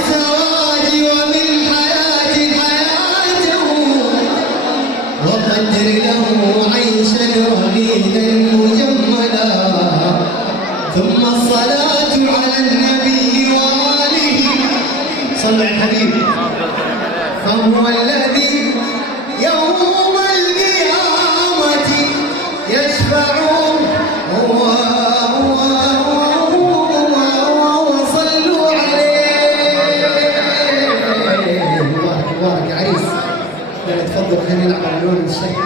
الزواج ومن حياتي حياته وقدر له عيشا رغيدا مجملا ثم الصلاة على النبي وآله صلى على الحبيب فهو الذي يوم القيامة يشفع وصلوا عليه. مبارك مبارك يا عريس. تفضل خلينا نلعب اللون الشيء.